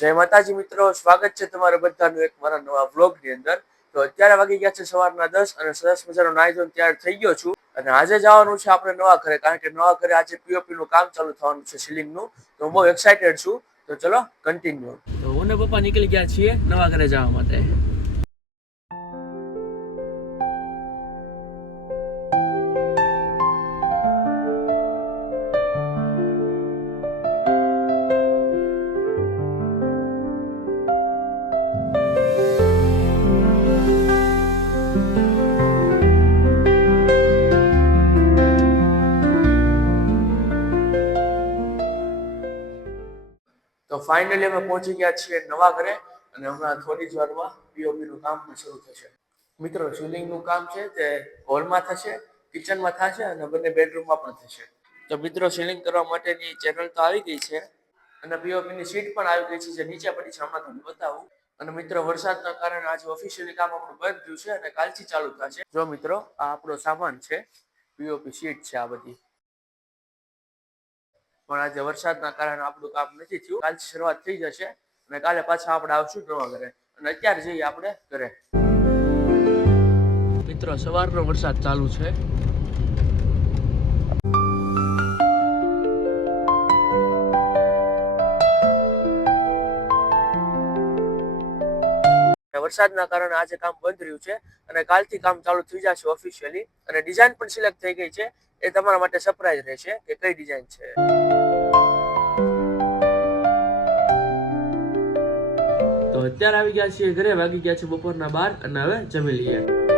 જય માતાજી મિત્રો, સ્વાગત છે તમારા બધાનું એક મારા નવા વ્લોગની અંદર. તો અત્યારે વાગી ગયા છે સવારના દસ અને સરસ મજાનો નાઈ ધોઈને તૈયાર થઈ ગયો છું. અને આજે જવાનું છે આપણે નવા ઘરે, કારણ કે નવા ઘરે આજે પીઓપી નું કામ ચાલુ થવાનું છે સિલિંગનું તો હું બહુ એક્સાઇટેડ છું. તો ચલો કન્ટિન્યુ તો હું ને પપ્પા નીકળી ગયા છીએ નવા ઘરે જવા માટે. તો ફાઇનલી અમે પહોંચી ગયા છીએ નવા ઘરે અને હમણાં થોડી જ વારમાં પીઓપી નું કામ પણ શરૂ થશે. મિત્રો સીલિંગનું કામ છે તે હોલમાં થશે કિચનમાં થશે અને બંને બેડરૂમમાં પણ થશે. તો મિત્રો સીલિંગ કરવા માટેની ચેનલ તો આવી ગઈ છે અને પીઓપી ની સીટ પણ આવી ગઈ છે જે નીચે પડી છે, હમણાં તમને બતાવું. અને મિત્રો, વરસાદના કારણે આજે ઓફિશિયલી કામ આપણું બંધ થયું છે અને કાલથી ચાલુ થશે. જો મિત્રો, આ આપણો સામાન છે પીઓપી સીટ છે આ બધી. પણ આજે વરસાદના કારણે આપણું કામ નથી થયું. કાલ શરૂઆત થઈ જશે અને કાલે પાછા આપણે આવશું નવા ઘરે? અને અત્યારે જઈએ આપણે ઘરે. મિત્રો, સવારનો વરસાદ ચાલુ છે. વરસાદના કારણે આજે કામ બંધ રહ્યું છે અને કાલથી કામ ચાલુ થઈ જશે ઓફિશિયલી અને ડિઝાઇન પણ સિલેક્ટ થઈ ગઈ છે. એ તમારા માટે સરપ્રાઈઝ રહેશે કે કઈ ડિઝાઇન છે. તો અત્યારે આવી ગયા છીએ ઘરે, વાગી ગયા છે બપોરના બાર અને હવે જમી લઈએ.